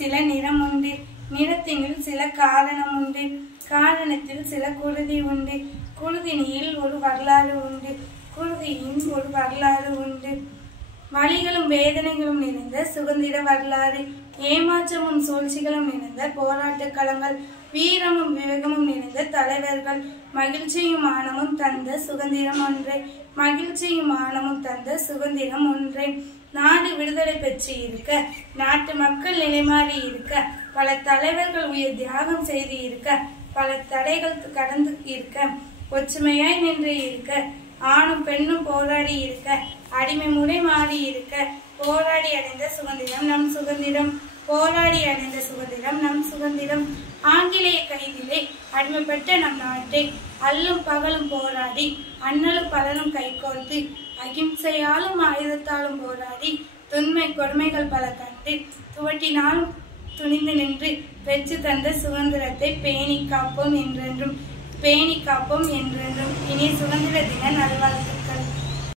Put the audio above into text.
சில நிறம் உண்டு, நிறத்தினில் சில காரணம் உண்டு, காரணத்தில் சில குருதி உண்டு, குருதினியில் ஒரு வரலாறு உண்டு, குருதியின் ஒரு வரலாறு உண்டு. வலிகளும் வேதனைகளும் நிறைந்த சுதந்திர வரலாறு, ஏமாற்றமும் சூழ்ச்சிகளும் நிறைந்த போராட்ட களங்கள், வீரமும் விவேகமும் நிறைந்த தலைவர்கள், மகிழ்ச்சியும் ஆனமும் தந்த சுதந்திரம் ஒன்றே, மகிழ்ச்சியும் ஆனமும் தந்த சுதந்திரம் ஒன்றே. நாடு விடுதலை பெற்று இருக்க, நாட்டு மக்கள் நிலைமாறி இருக்க, பல தலைவர்கள் உயிர் தியாகம் செய்து இருக்க, பல தடைகள் கடந்து இருக்க, ஒற்றுமையாய் நின்று இருக்க, ஆணும் பெண்ணும் போராடி இருக்க, அடிமை முறை மாறி இருக்க, போராடி அடைந்த சுதந்திரம் நம் சுதந்திரம், போராடி அடைந்த சுதந்திரம் நம் சுதந்திரம். ஆங்கிலேய கைதிலே அடிமைப்பட்ட நம் நாட்டை அல்லும் பகலும் போராடி, அண்ணலும் பலனும் கைகோர்த்து, அகிம்சையாலும் ஆயுதத்தாலும் போராடி, துன்மை கொடுமைகள் பல கண்டு துவட்டினாலும் துணிந்து நின்று பெற்று தந்த சுதந்திரத்தை பேணி காப்போம் என்றென்றும், பேணி காப்போம் என்றென்றும். இனி சுதந்திர தின நல்வாழ்த்துக்கள்.